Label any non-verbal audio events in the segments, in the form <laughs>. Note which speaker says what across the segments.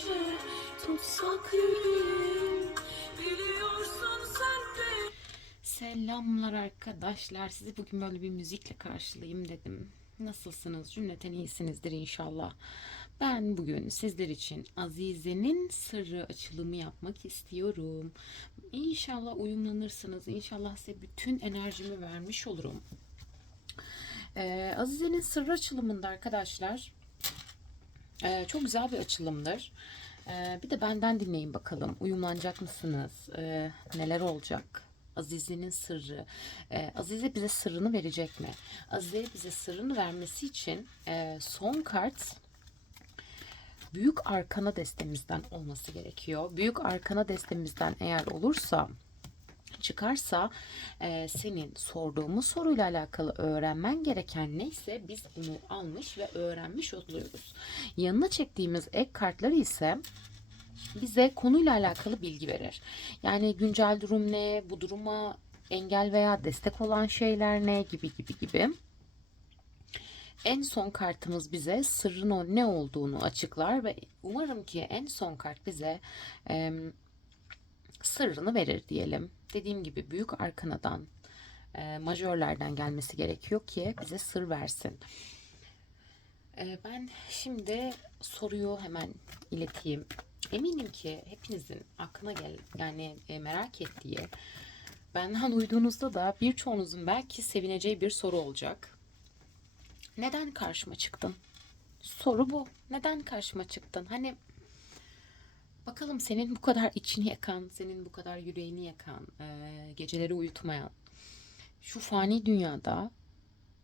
Speaker 1: gece tutsak yüreğim Biliyorsun sen de
Speaker 2: Selamlar arkadaşlar. Sizi bugün böyle bir müzikle karşılayayım dedim. Nasılsınız? Cümleten iyisinizdir inşallah. Ben bugün sizler için Azize'nin sırrı açılımı yapmak istiyorum. İnşallah uyumlanırsınız. İnşallah size bütün enerjimi vermiş olurum. Ee, Azize'nin sırrı açılımında arkadaşlar ee, çok güzel bir açılımdır. Ee, bir de benden dinleyin bakalım. Uyumlanacak mısınız? Ee, neler olacak? Azize'nin sırrı. Ee, Azize bize sırrını verecek mi? Azize bize sırrını vermesi için e, son kart büyük arkana destemizden olması gerekiyor. Büyük arkana destemizden eğer olursa çıkarsa e, senin sorduğumuz soruyla alakalı öğrenmen gereken neyse biz bunu almış ve öğrenmiş oluyoruz. Yanına çektiğimiz ek kartları ise bize konuyla alakalı bilgi verir. Yani güncel durum ne, bu duruma engel veya destek olan şeyler ne gibi gibi gibi. En son kartımız bize sırrın o ne olduğunu açıklar ve umarım ki en son kart bize em, sırrını verir diyelim. Dediğim gibi büyük arkanadan, e, majörlerden gelmesi gerekiyor ki bize sır versin. E, ben şimdi soruyu hemen ileteyim. Eminim ki hepinizin aklına gel yani e, merak ettiği, benden duyduğunuzda da birçoğunuzun belki sevineceği bir soru olacak. Neden karşıma çıktın? Soru bu. Neden karşıma çıktın? Hani Bakalım senin bu kadar içini yakan, senin bu kadar yüreğini yakan, e, geceleri uyutmayan, şu fani dünyada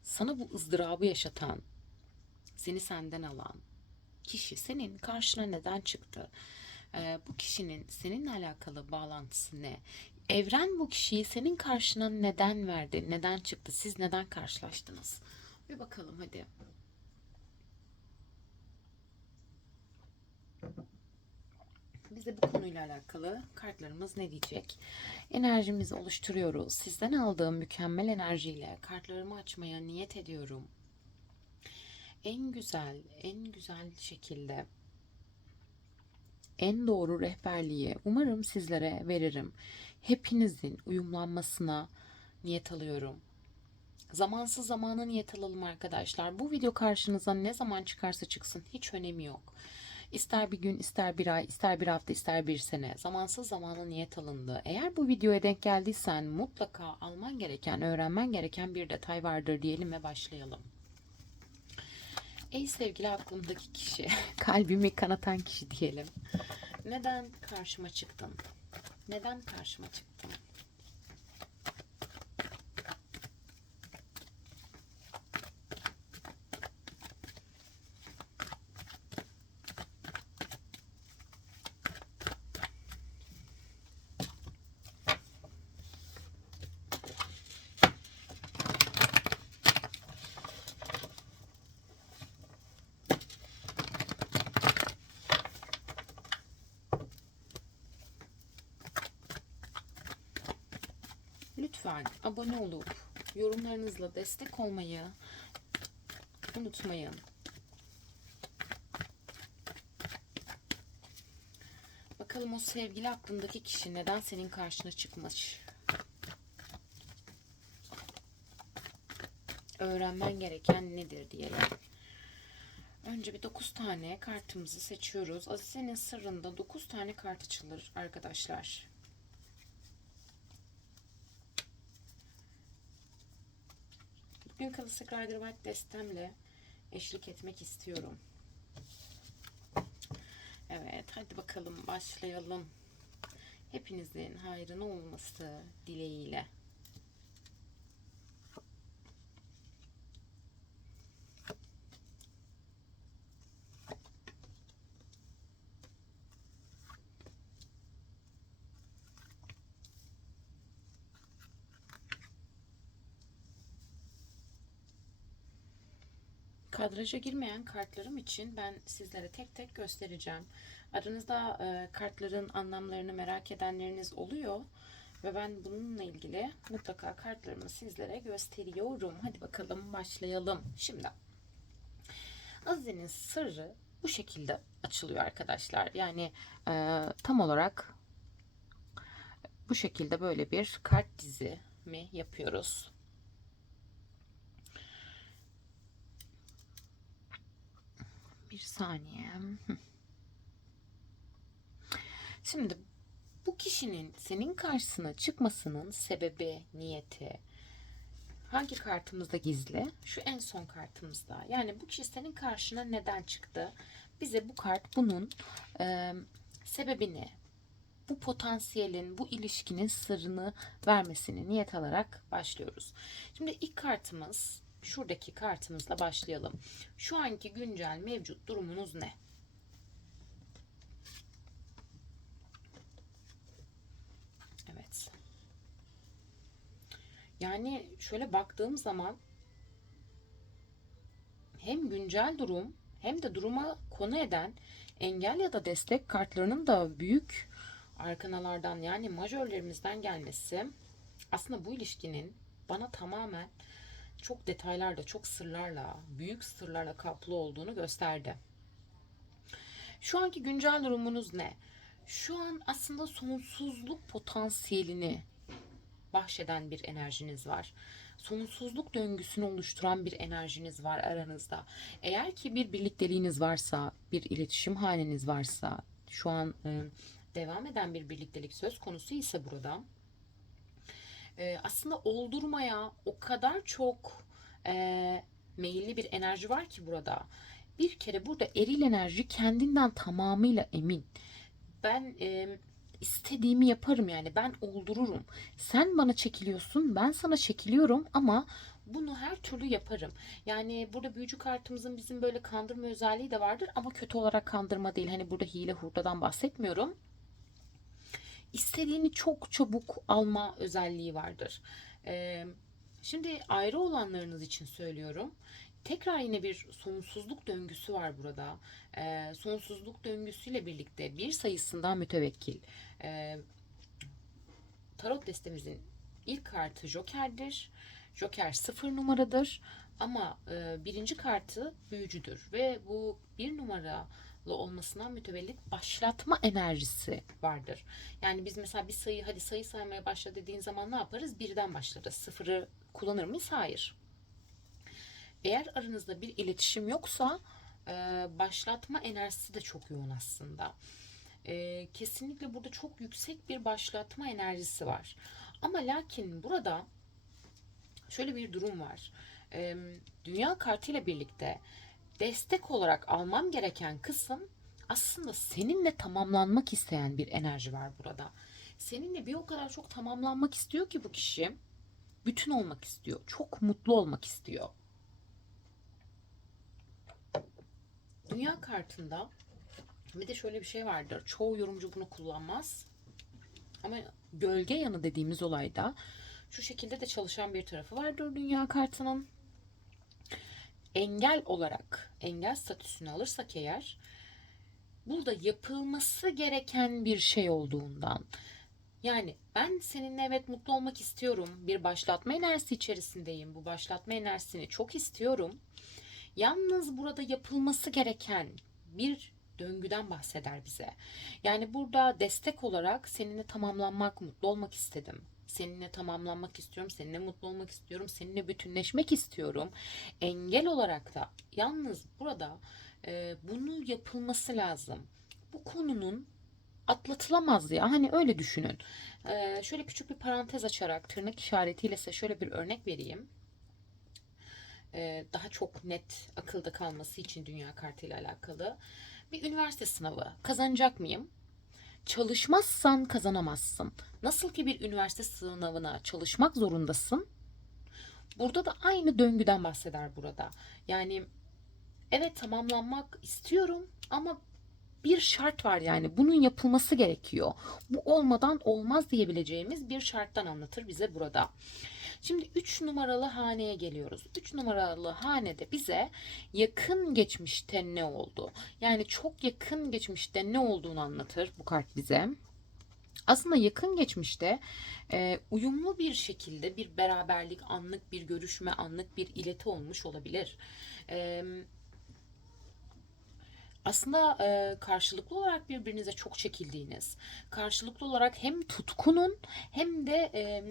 Speaker 2: sana bu ızdırabı yaşatan, seni senden alan kişi senin karşına neden çıktı? E, bu kişinin seninle alakalı bağlantısı ne? Evren bu kişiyi senin karşına neden verdi? Neden çıktı? Siz neden karşılaştınız? Bir bakalım hadi. Bize bu konuyla alakalı kartlarımız ne diyecek? Enerjimizi oluşturuyoruz. Sizden aldığım mükemmel enerjiyle kartlarımı açmaya niyet ediyorum. En güzel, en güzel şekilde en doğru rehberliği umarım sizlere veririm. Hepinizin uyumlanmasına niyet alıyorum. Zamansız zamana niyet alalım arkadaşlar. Bu video karşınıza ne zaman çıkarsa çıksın hiç önemi yok. İster bir gün, ister bir ay, ister bir hafta, ister bir sene. Zamansız zamana niyet alındı. Eğer bu videoya denk geldiysen mutlaka alman gereken, öğrenmen gereken bir detay vardır diyelim ve başlayalım. Ey sevgili aklımdaki kişi, <laughs> kalbimi kanatan kişi diyelim. Neden karşıma çıktın? Neden karşıma çıktın? Lütfen abone olup yorumlarınızla destek olmayı unutmayın. Bakalım o sevgili aklındaki kişi neden senin karşına çıkmış? Öğrenmen gereken nedir diyelim. Önce bir 9 tane kartımızı seçiyoruz. Azize'nin sırrında 9 tane kart açılır arkadaşlar. Bugün Klasik Rider White destemle eşlik etmek istiyorum. Evet, hadi bakalım başlayalım. Hepinizin hayrına olması dileğiyle. Kadraja girmeyen kartlarım için ben sizlere tek tek göstereceğim. Aranızda e, kartların anlamlarını merak edenleriniz oluyor ve ben bununla ilgili mutlaka kartlarımı sizlere gösteriyorum. Hadi bakalım başlayalım. Şimdi Azize'nin sırrı bu şekilde açılıyor arkadaşlar. Yani e, tam olarak bu şekilde böyle bir kart dizi mi yapıyoruz. Bir saniye. Şimdi bu kişinin senin karşısına çıkmasının sebebi, niyeti hangi kartımızda gizli? Şu en son kartımızda. Yani bu kişi senin karşına neden çıktı? Bize bu kart bunun e, sebebini, bu potansiyelin, bu ilişkinin sırrını vermesini niyet alarak başlıyoruz. Şimdi ilk kartımız şuradaki kartımızla başlayalım. Şu anki güncel mevcut durumunuz ne? Evet. Yani şöyle baktığım zaman hem güncel durum hem de duruma konu eden engel ya da destek kartlarının da büyük arkanalardan yani majörlerimizden gelmesi aslında bu ilişkinin bana tamamen çok detaylarla, çok sırlarla, büyük sırlarla kaplı olduğunu gösterdi. Şu anki güncel durumunuz ne? Şu an aslında sonsuzluk potansiyelini bahşeden bir enerjiniz var. Sonsuzluk döngüsünü oluşturan bir enerjiniz var aranızda. Eğer ki bir birlikteliğiniz varsa, bir iletişim haliniz varsa, şu an e, devam eden bir birliktelik söz konusu ise burada e, aslında oldurmaya o kadar çok e, meyilli bir enerji var ki burada. Bir kere burada eril enerji kendinden tamamıyla emin. Ben e, istediğimi yaparım yani ben oldururum. Sen bana çekiliyorsun ben sana çekiliyorum ama bunu her türlü yaparım. Yani burada büyücü kartımızın bizim böyle kandırma özelliği de vardır ama kötü olarak kandırma değil. Hani burada hile hurdadan bahsetmiyorum. İstediğini çok çabuk alma özelliği vardır. Şimdi ayrı olanlarınız için söylüyorum. Tekrar yine bir sonsuzluk döngüsü var burada. Sonsuzluk döngüsüyle birlikte bir sayısından mütevekkil. Tarot destemizin ilk kartı Joker'dir. Joker sıfır numaradır. Ama birinci kartı büyücüdür. Ve bu bir numaralı olmasından mütevellit başlatma enerjisi vardır. Yani biz mesela bir sayı hadi sayı saymaya başla dediğin zaman ne yaparız? Birden başlarız. Sıfırı kullanır mıyız? Hayır. Eğer aranızda bir iletişim yoksa e, başlatma enerjisi de çok yoğun aslında. E, kesinlikle burada çok yüksek bir başlatma enerjisi var. Ama lakin burada şöyle bir durum var. E, dünya kartıyla birlikte destek olarak almam gereken kısım aslında seninle tamamlanmak isteyen bir enerji var burada. Seninle bir o kadar çok tamamlanmak istiyor ki bu kişi. Bütün olmak istiyor. Çok mutlu olmak istiyor. Dünya kartında bir de şöyle bir şey vardır. Çoğu yorumcu bunu kullanmaz. Ama gölge yanı dediğimiz olayda şu şekilde de çalışan bir tarafı vardır dünya kartının. Engel olarak engel statüsünü alırsak eğer burada yapılması gereken bir şey olduğundan yani ben seninle evet mutlu olmak istiyorum. Bir başlatma enerjisi içerisindeyim. Bu başlatma enerjisini çok istiyorum. Yalnız burada yapılması gereken bir döngüden bahseder bize. Yani burada destek olarak seninle tamamlanmak, mutlu olmak istedim. Seninle tamamlanmak istiyorum, seninle mutlu olmak istiyorum, seninle bütünleşmek istiyorum. Engel olarak da yalnız burada e, bunu yapılması lazım. Bu konunun atlatılamaz ya. Hani öyle düşünün. Ee, şöyle küçük bir parantez açarak tırnak işaretiyle size şöyle bir örnek vereyim. Ee, daha çok net akılda kalması için dünya kartıyla alakalı. Bir üniversite sınavı kazanacak mıyım? Çalışmazsan kazanamazsın. Nasıl ki bir üniversite sınavına çalışmak zorundasın. Burada da aynı döngüden bahseder burada. Yani evet tamamlanmak istiyorum ama bir şart var yani bunun yapılması gerekiyor. Bu olmadan olmaz diyebileceğimiz bir şarttan anlatır bize burada. Şimdi 3 numaralı haneye geliyoruz. 3 numaralı hanede bize yakın geçmişte ne oldu? Yani çok yakın geçmişte ne olduğunu anlatır bu kart bize. Aslında yakın geçmişte e, uyumlu bir şekilde bir beraberlik, anlık bir görüşme, anlık bir ileti olmuş olabilir. E, aslında e, karşılıklı olarak birbirinize çok çekildiğiniz, karşılıklı olarak hem tutkunun hem de e,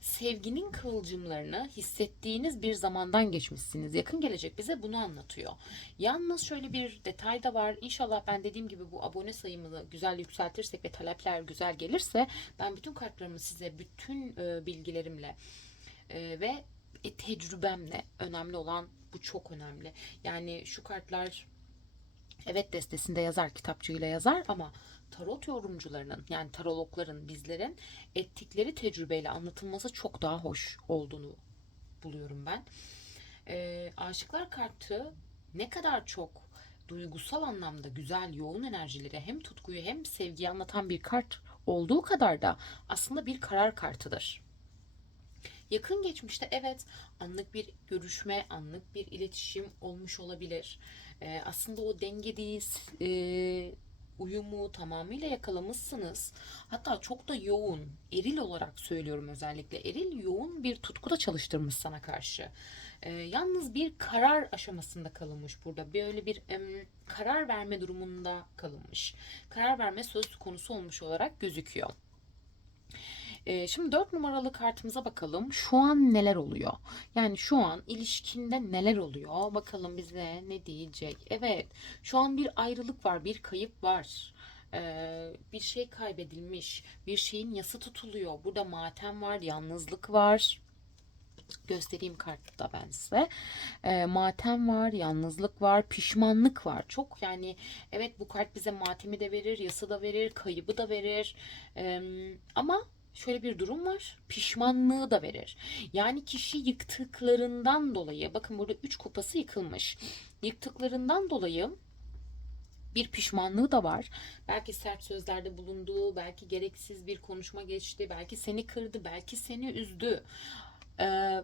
Speaker 2: sevginin kıvılcımlarını hissettiğiniz bir zamandan geçmişsiniz. Yakın gelecek bize bunu anlatıyor. Yalnız şöyle bir detay da var. İnşallah ben dediğim gibi bu abone sayımını güzel yükseltirsek ve talepler güzel gelirse ben bütün kartlarımı size bütün e, bilgilerimle e, ve e, tecrübemle önemli olan bu çok önemli. Yani şu kartlar evet destesinde yazar, kitapçığıyla yazar ama tarot yorumcularının yani tarologların bizlerin ettikleri tecrübeyle anlatılması çok daha hoş olduğunu buluyorum ben. Ee, aşıklar kartı ne kadar çok duygusal anlamda güzel, yoğun enerjileri hem tutkuyu hem sevgiyi anlatan bir kart olduğu kadar da aslında bir karar kartıdır. Yakın geçmişte evet anlık bir görüşme, anlık bir iletişim olmuş olabilir. Ee, aslında o dengedeyi, e, uyumu tamamıyla yakalamışsınız. Hatta çok da yoğun, eril olarak söylüyorum özellikle. Eril yoğun bir tutku da çalıştırmış sana karşı. Ee, yalnız bir karar aşamasında kalınmış burada. Böyle bir em, karar verme durumunda kalınmış. Karar verme söz konusu olmuş olarak gözüküyor. Ee, şimdi 4 numaralı kartımıza bakalım. Şu an neler oluyor? Yani şu an ilişkinde neler oluyor? Bakalım bize ne diyecek? Evet, şu an bir ayrılık var, bir kayıp var. Ee, bir şey kaybedilmiş, bir şeyin yası tutuluyor. Burada matem var, yalnızlık var. Göstereyim kartta ben size. Ee, matem var, yalnızlık var, pişmanlık var. Çok yani evet bu kart bize matemi de verir, yası da verir, kaybı da verir. Ee, ama şöyle bir durum var. Pişmanlığı da verir. Yani kişi yıktıklarından dolayı bakın burada 3 kupası yıkılmış. Yıktıklarından dolayı bir pişmanlığı da var. Belki sert sözlerde bulunduğu, belki gereksiz bir konuşma geçti, belki seni kırdı, belki seni üzdü. Ee,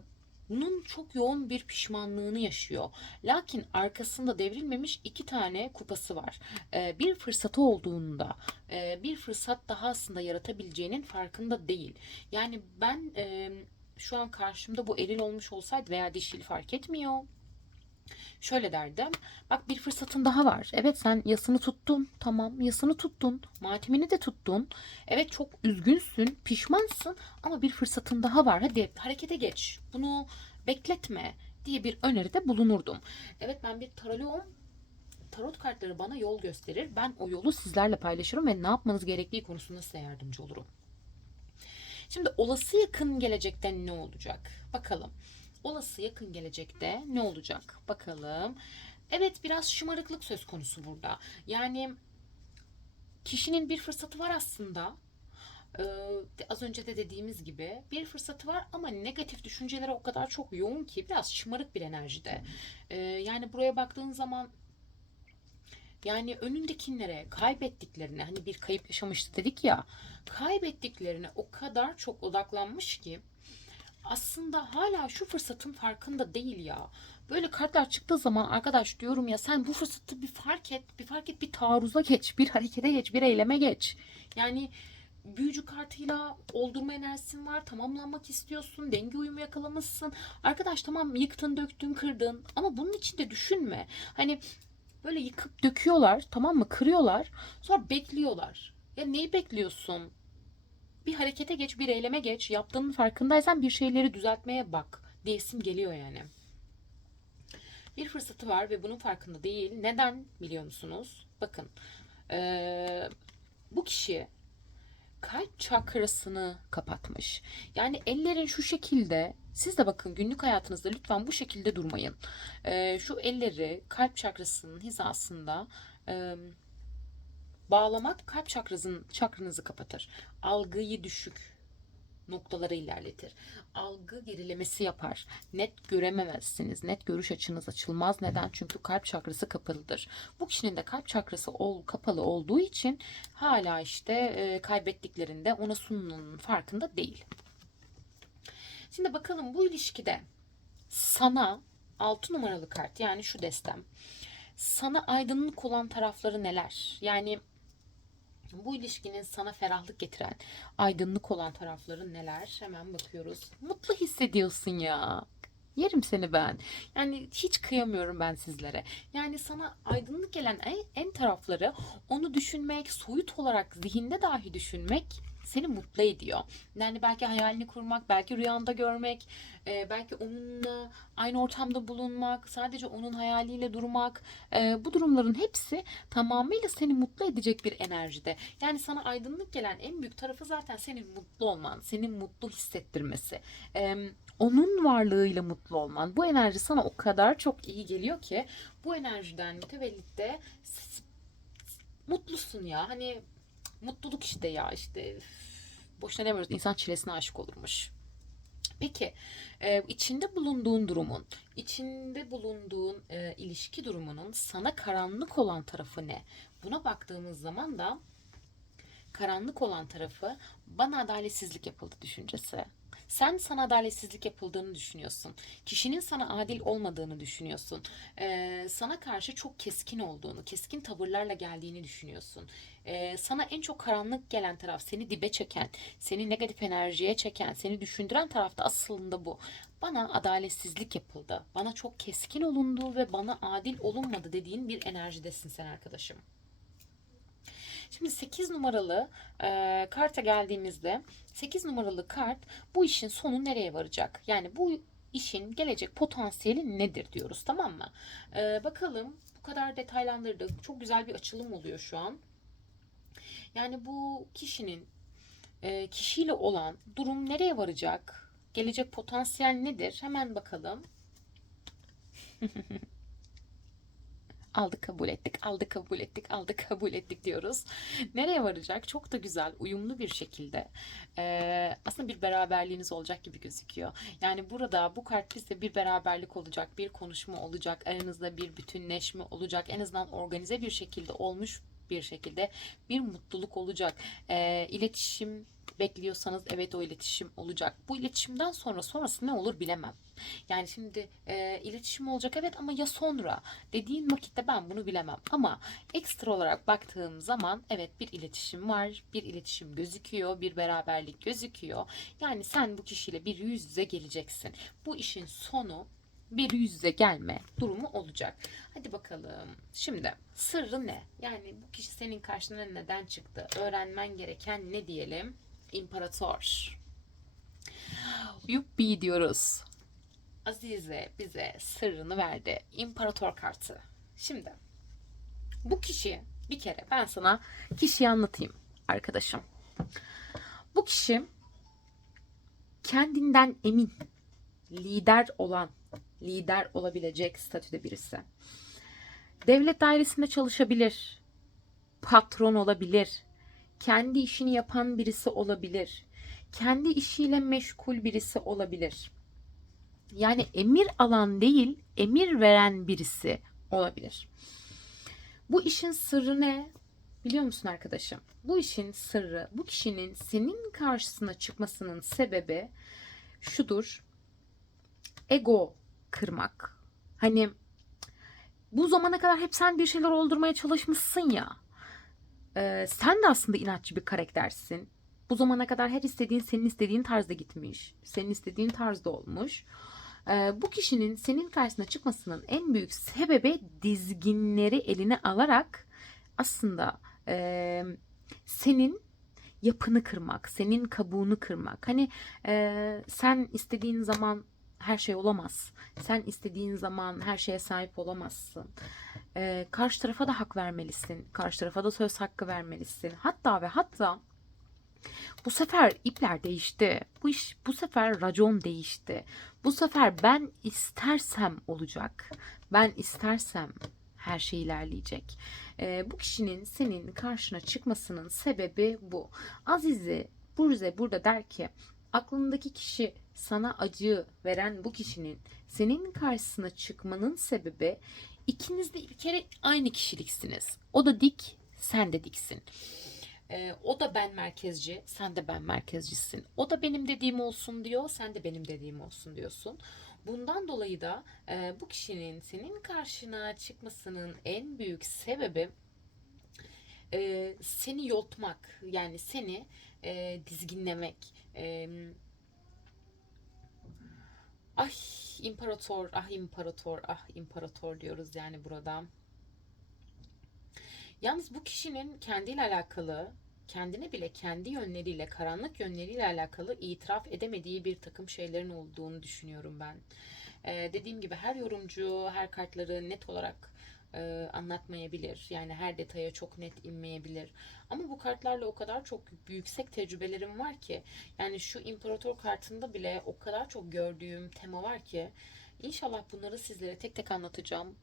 Speaker 2: bunun çok yoğun bir pişmanlığını yaşıyor. Lakin arkasında devrilmemiş iki tane kupası var. Ee, bir fırsatı olduğunda e, bir fırsat daha aslında yaratabileceğinin farkında değil. Yani ben e, şu an karşımda bu eril olmuş olsaydı veya dişil fark etmiyor. Şöyle derdim. Bak bir fırsatın daha var. Evet sen yasını tuttun. Tamam yasını tuttun. Matemini de tuttun. Evet çok üzgünsün. Pişmansın. Ama bir fırsatın daha var. Hadi harekete geç. Bunu bekletme diye bir öneride bulunurdum. Evet ben bir taroloğum. Tarot kartları bana yol gösterir. Ben o yolu sizlerle paylaşırım ve ne yapmanız gerektiği konusunda size yardımcı olurum. Şimdi olası yakın gelecekte ne olacak? Bakalım. Olası yakın gelecekte ne olacak? Bakalım. Evet biraz şımarıklık söz konusu burada. Yani kişinin bir fırsatı var aslında. Ee, az önce de dediğimiz gibi bir fırsatı var ama negatif düşünceleri o kadar çok yoğun ki biraz şımarık bir enerjide. Ee, yani buraya baktığın zaman yani önündekilere kaybettiklerine hani bir kayıp yaşamıştı dedik ya kaybettiklerine o kadar çok odaklanmış ki aslında hala şu fırsatın farkında değil ya. Böyle kartlar çıktığı zaman arkadaş diyorum ya sen bu fırsatı bir fark et, bir fark et, bir taarruza geç, bir harekete geç, bir eyleme geç. Yani büyücü kartıyla oldurma enerjisin var, tamamlanmak istiyorsun, denge uyumu yakalamışsın. Arkadaş tamam yıktın, döktün, kırdın ama bunun için de düşünme. Hani böyle yıkıp döküyorlar, tamam mı? Kırıyorlar. Sonra bekliyorlar. Ya neyi bekliyorsun? Bir harekete geç, bir eyleme geç. Yaptığının farkındaysan bir şeyleri düzeltmeye bak. Diyesim geliyor yani. Bir fırsatı var ve bunun farkında değil. Neden biliyor musunuz? Bakın. Ee, bu kişi kalp çakrasını kapatmış. Yani ellerin şu şekilde siz de bakın günlük hayatınızda lütfen bu şekilde durmayın. Ee, şu elleri kalp çakrasının hizasında e, Bağlamak kalp çakranızın, çakranızı kapatır. Algıyı düşük noktalara ilerletir. Algı gerilemesi yapar. Net görememezsiniz. Net görüş açınız açılmaz. Neden? Çünkü kalp çakrası kapalıdır. Bu kişinin de kalp çakrası ol, kapalı olduğu için hala işte e, kaybettiklerinde ona sunulunun farkında değil. Şimdi bakalım bu ilişkide sana 6 numaralı kart yani şu destem sana aydınlık olan tarafları neler? Yani bu ilişkinin sana ferahlık getiren, aydınlık olan tarafları neler? Hemen bakıyoruz. Mutlu hissediyorsun ya. Yerim seni ben. Yani hiç kıyamıyorum ben sizlere. Yani sana aydınlık gelen en, en tarafları onu düşünmek, soyut olarak zihinde dahi düşünmek seni mutlu ediyor. Yani belki hayalini kurmak, belki rüyanda görmek, e, belki onunla aynı ortamda bulunmak, sadece onun hayaliyle durmak. e, bu durumların hepsi tamamıyla seni mutlu edecek bir enerjide. Yani sana aydınlık gelen en büyük tarafı zaten senin mutlu olman, senin mutlu hissettirmesi. E, onun varlığıyla mutlu olman. Bu enerji sana o kadar çok iyi geliyor ki bu enerjiden mütevellit de mutlusun ya. Hani mutluluk işte ya işte boşuna demiyoruz insan çilesine aşık olurmuş. Peki e, içinde bulunduğun durumun, içinde bulunduğun e, ilişki durumunun sana karanlık olan tarafı ne? Buna baktığımız zaman da karanlık olan tarafı bana adaletsizlik yapıldı düşüncesi. Sen sana adaletsizlik yapıldığını düşünüyorsun. Kişinin sana adil olmadığını düşünüyorsun. Ee, sana karşı çok keskin olduğunu, keskin tavırlarla geldiğini düşünüyorsun. Ee, sana en çok karanlık gelen taraf, seni dibe çeken, seni negatif enerjiye çeken, seni düşündüren taraf da aslında bu. Bana adaletsizlik yapıldı. Bana çok keskin olundu ve bana adil olunmadı dediğin bir enerjidesin sen arkadaşım. Şimdi 8 numaralı e, karta geldiğimizde 8 numaralı kart bu işin sonu nereye varacak? Yani bu işin gelecek potansiyeli nedir diyoruz tamam mı? E, bakalım bu kadar detaylandırdık. Çok güzel bir açılım oluyor şu an. Yani bu kişinin e, kişiyle olan durum nereye varacak? Gelecek potansiyel nedir? Hemen bakalım. <laughs> Aldık kabul ettik, aldık kabul ettik, aldık <laughs> kabul ettik diyoruz. Nereye varacak? Çok da güzel, uyumlu bir şekilde. Ee, aslında bir beraberliğiniz olacak gibi gözüküyor. Yani burada bu kart bizde bir beraberlik olacak, bir konuşma olacak, aranızda bir bütünleşme olacak. En azından organize bir şekilde olmuş bir şekilde bir mutluluk olacak. Ee, iletişim bekliyorsanız evet o iletişim olacak. Bu iletişimden sonra sonrası ne olur bilemem. Yani şimdi e, iletişim olacak evet ama ya sonra dediğin vakitte ben bunu bilemem. Ama ekstra olarak baktığım zaman evet bir iletişim var, bir iletişim gözüküyor, bir beraberlik gözüküyor. Yani sen bu kişiyle bir yüz yüze geleceksin. Bu işin sonu bir yüz yüze gelme durumu olacak. Hadi bakalım. Şimdi sırrı ne? Yani bu kişi senin karşına neden çıktı? Öğrenmen gereken ne diyelim? İmparator. Yuppi diyoruz. Azize bize sırrını verdi. İmparator kartı. Şimdi bu kişi bir kere ben sana kişiyi anlatayım arkadaşım. Bu kişi kendinden emin, lider olan, lider olabilecek statüde birisi. Devlet dairesinde çalışabilir, patron olabilir, kendi işini yapan birisi olabilir, kendi işiyle meşgul birisi olabilir. Yani emir alan değil, emir veren birisi olabilir. Bu işin sırrı ne? Biliyor musun arkadaşım? Bu işin sırrı, bu kişinin senin karşısına çıkmasının sebebi şudur. Ego kırmak. Hani bu zamana kadar hep sen bir şeyler oldurmaya çalışmışsın ya. Ee, sen de aslında inatçı bir karaktersin. Bu zamana kadar her istediğin senin istediğin tarzda gitmiş. Senin istediğin tarzda olmuş. Ee, bu kişinin senin karşısına çıkmasının en büyük sebebi dizginleri eline alarak aslında e, senin yapını kırmak, senin kabuğunu kırmak. Hani e, sen istediğin zaman her şey olamaz. Sen istediğin zaman her şeye sahip olamazsın. E, karşı tarafa da hak vermelisin. Karşı tarafa da söz hakkı vermelisin. Hatta ve hatta bu sefer ipler değişti. Bu iş bu sefer racon değişti. Bu sefer ben istersem olacak. Ben istersem her şey ilerleyecek. Ee, bu kişinin senin karşına çıkmasının sebebi bu. Azize Burze burada der ki aklındaki kişi sana acı veren bu kişinin senin karşısına çıkmanın sebebi ikiniz de bir kere aynı kişiliksiniz. O da dik, sen de diksin. Ee, o da ben merkezci, sen de ben merkezcisin. O da benim dediğim olsun diyor, sen de benim dediğim olsun diyorsun. Bundan dolayı da e, bu kişinin senin karşına çıkmasının en büyük sebebi e, seni yoltmak, yani seni e, dizginlemek. E, Ay imparator, ah imparator, ah imparator diyoruz yani burada. Yalnız bu kişinin kendiyle alakalı, kendine bile kendi yönleriyle, karanlık yönleriyle alakalı itiraf edemediği bir takım şeylerin olduğunu düşünüyorum ben. Ee, dediğim gibi her yorumcu her kartları net olarak e, anlatmayabilir. Yani her detaya çok net inmeyebilir. Ama bu kartlarla o kadar çok yüksek tecrübelerim var ki. Yani şu imparator kartında bile o kadar çok gördüğüm tema var ki. İnşallah bunları sizlere tek tek anlatacağım.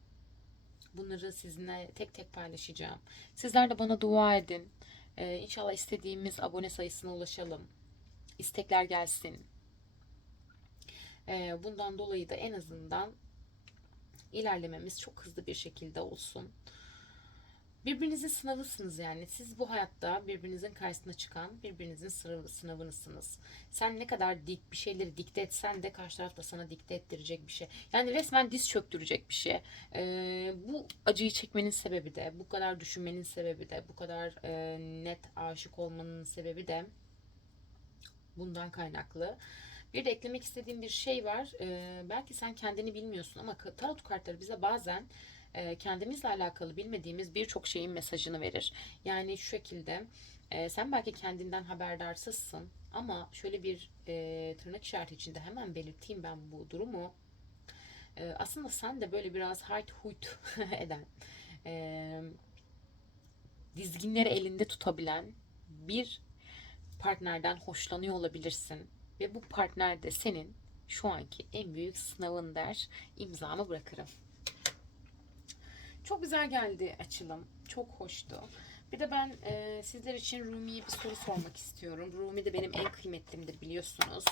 Speaker 2: Bunları sizinle tek tek paylaşacağım. Sizler de bana dua edin. Ee, inşallah istediğimiz abone sayısına ulaşalım. İstekler gelsin. Ee, bundan dolayı da en azından ilerlememiz çok hızlı bir şekilde olsun. Birbirinizin sınavısınız yani. Siz bu hayatta birbirinizin karşısına çıkan birbirinizin sınavı, sınavınızsınız. Sen ne kadar dik bir şeyleri dikte etsen de karşı taraf da sana dikte ettirecek bir şey. Yani resmen diz çöktürecek bir şey. Ee, bu acıyı çekmenin sebebi de, bu kadar düşünmenin sebebi de, bu kadar e, net aşık olmanın sebebi de bundan kaynaklı. Bir de eklemek istediğim bir şey var. Ee, belki sen kendini bilmiyorsun ama tarot kartları bize bazen e, kendimizle alakalı bilmediğimiz birçok şeyin mesajını verir. Yani şu şekilde e, sen belki kendinden haberdarsızsın ama şöyle bir e, tırnak işareti içinde hemen belirteyim ben bu durumu. Aslında sen de böyle biraz hayt huyt <laughs> eden, e, dizginleri elinde tutabilen bir partnerden hoşlanıyor olabilirsin. Ve bu partner de senin şu anki en büyük sınavın der. imzamı bırakırım. Çok güzel geldi açılım. Çok hoştu. Bir de ben e, sizler için Rumi'ye bir soru sormak istiyorum. Rumi de benim en kıymetlimdir biliyorsunuz.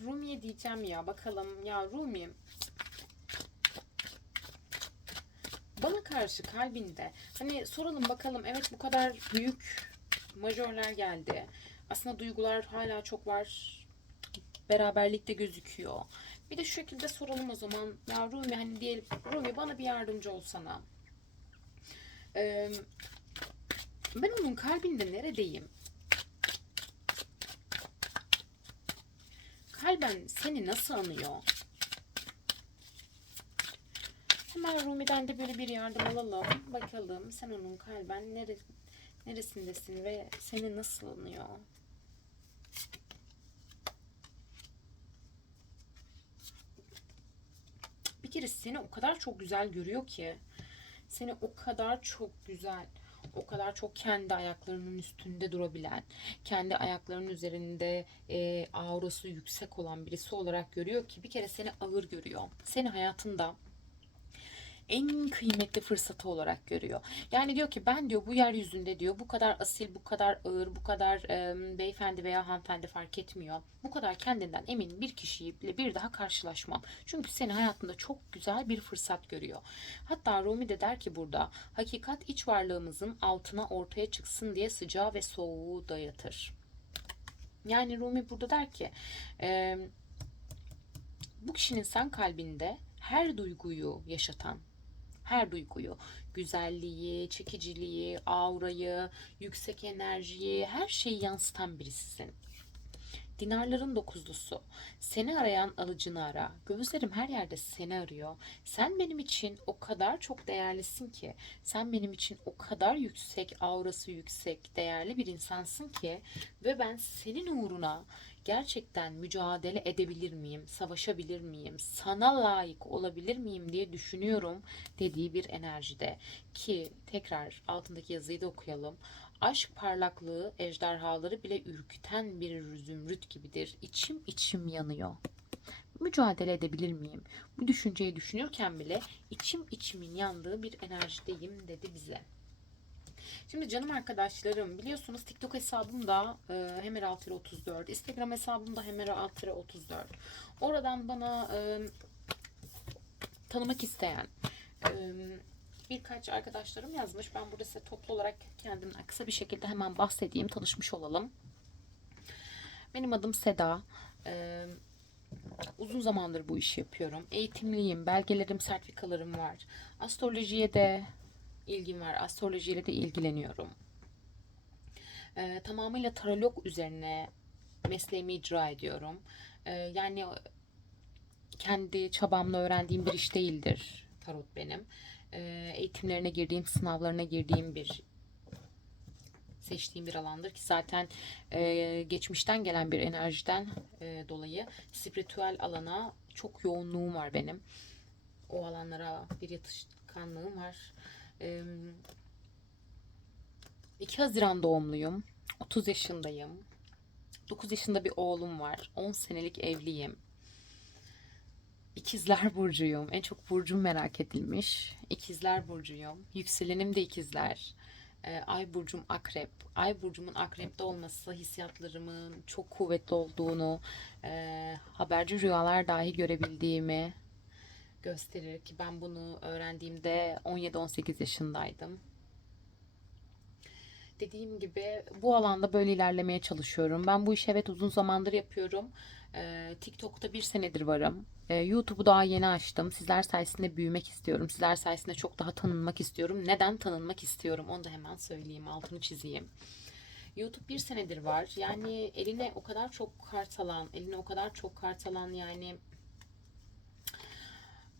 Speaker 2: Rumi'ye diyeceğim ya bakalım ya Rumi bana karşı kalbinde hani soralım bakalım evet bu kadar büyük majörler geldi. Aslında duygular hala çok var. Beraberlikte gözüküyor. Bir de şu şekilde soralım o zaman. Ya Rumi hani diyelim Rumi bana bir yardımcı olsana. Ee, ben onun kalbinde neredeyim? Kalben seni nasıl anıyor? Hemen Rumi'den de böyle bir yardım alalım. Bakalım sen onun kalben nere, neresindesin ve seni nasıl anıyor? Kere seni o kadar çok güzel görüyor ki. Seni o kadar çok güzel, o kadar çok kendi ayaklarının üstünde durabilen, kendi ayaklarının üzerinde e, aurası yüksek olan birisi olarak görüyor ki bir kere seni ağır görüyor. Seni hayatında en kıymetli fırsatı olarak görüyor. Yani diyor ki ben diyor bu yeryüzünde diyor bu kadar asil, bu kadar ağır, bu kadar e, beyefendi veya hanımefendi fark etmiyor. Bu kadar kendinden emin bir kişiyle bir daha karşılaşmam. Çünkü seni hayatında çok güzel bir fırsat görüyor. Hatta Rumi de der ki burada hakikat iç varlığımızın altına ortaya çıksın diye sıcağı ve soğuğu dayatır. Yani Rumi burada der ki e, bu kişinin sen kalbinde her duyguyu yaşatan, her duyguyu, güzelliği, çekiciliği, aurayı, yüksek enerjiyi, her şeyi yansıtan birisisin. Dinarların dokuzlusu. Seni arayan alıcını ara. Gözlerim her yerde seni arıyor. Sen benim için o kadar çok değerlisin ki. Sen benim için o kadar yüksek, aurası yüksek, değerli bir insansın ki. Ve ben senin uğruna gerçekten mücadele edebilir miyim? Savaşabilir miyim? Sana layık olabilir miyim diye düşünüyorum dediği bir enerjide. Ki tekrar altındaki yazıyı da okuyalım. Aşk parlaklığı ejderhaları bile ürküten bir zümrüt gibidir. İçim içim yanıyor. Mücadele edebilir miyim? Bu düşünceyi düşünürken bile içim içimin yandığı bir enerjideyim dedi bize. Şimdi canım arkadaşlarım biliyorsunuz TikTok hesabım da e, hemer34 Instagram hesabım da hemer34 Oradan bana e, tanımak isteyen e, birkaç arkadaşlarım yazmış. Ben burada size toplu olarak kendimden kısa bir şekilde hemen bahsedeyim. Tanışmış olalım. Benim adım Seda. Ee, uzun zamandır bu işi yapıyorum. Eğitimliyim. Belgelerim, sertifikalarım var. Astrolojiye de ilgim var. Astrolojiyle de ilgileniyorum. Ee, tamamıyla tarolog üzerine mesleğimi icra ediyorum. Ee, yani kendi çabamla öğrendiğim bir iş değildir tarot benim. Ee, eğitimlerine girdiğim, sınavlarına girdiğim bir seçtiğim bir alandır ki zaten e, geçmişten gelen bir enerjiden e, dolayı spiritüel alana çok yoğunluğum var benim. O alanlara bir yatışkanlığım var. E, 2 Haziran doğumluyum. 30 yaşındayım. 9 yaşında bir oğlum var. 10 senelik evliyim. İkizler burcuyum. En çok burcum merak edilmiş. İkizler burcuyum. Yükselenim de ikizler. Ee, Ay burcum akrep. Ay burcumun akrepte olması hissiyatlarımın çok kuvvetli olduğunu, e, haberci rüyalar dahi görebildiğimi gösterir ki ben bunu öğrendiğimde 17-18 yaşındaydım. Dediğim gibi bu alanda böyle ilerlemeye çalışıyorum. Ben bu işi evet uzun zamandır yapıyorum. Ee, TikTok'ta bir senedir varım. Ee, YouTube'u daha yeni açtım. Sizler sayesinde büyümek istiyorum. Sizler sayesinde çok daha tanınmak istiyorum. Neden tanınmak istiyorum? Onu da hemen söyleyeyim, altını çizeyim. YouTube bir senedir var. Yani eline o kadar çok kart alan, eline o kadar çok kart alan yani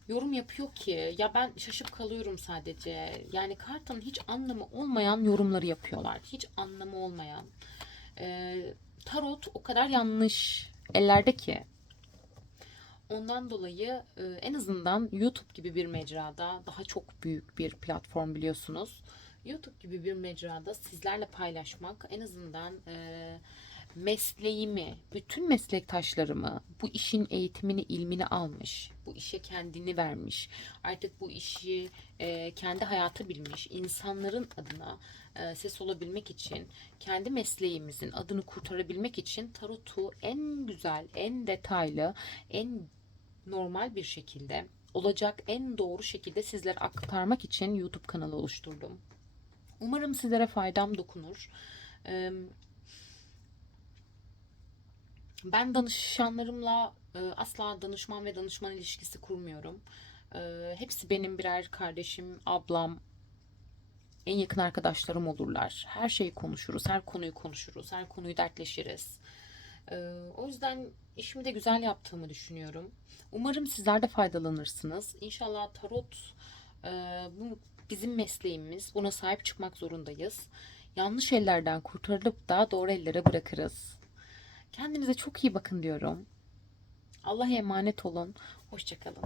Speaker 2: yorum yapıyor ki ya ben şaşıp kalıyorum sadece. Yani kartın hiç anlamı olmayan yorumları yapıyorlar. Hiç anlamı olmayan. Ee, tarot o kadar yanlış ellerde ki. Ondan dolayı e, en azından YouTube gibi bir mecrada daha çok büyük bir platform biliyorsunuz. YouTube gibi bir mecrada sizlerle paylaşmak en azından e, mesleğimi, bütün meslektaşlarımı bu işin eğitimini, ilmini almış, bu işe kendini vermiş, artık bu işi e, kendi hayatı bilmiş insanların adına e, ses olabilmek için, kendi mesleğimizin adını kurtarabilmek için tarotu en güzel, en detaylı, en normal bir şekilde olacak en doğru şekilde sizlere aktarmak için YouTube kanalı oluşturdum. Umarım sizlere faydam dokunur. Ee, ben danışanlarımla e, asla danışman ve danışman ilişkisi kurmuyorum. E, hepsi benim birer kardeşim, ablam, en yakın arkadaşlarım olurlar. Her şeyi konuşuruz, her konuyu konuşuruz, her konuyu dertleşiriz. E, o yüzden işimi de güzel yaptığımı düşünüyorum. Umarım sizler de faydalanırsınız. İnşallah tarot e, bu bizim mesleğimiz. Buna sahip çıkmak zorundayız. Yanlış ellerden kurtarılıp da doğru ellere bırakırız. Kendinize çok iyi bakın diyorum. Allah'a emanet olun. Hoşçakalın.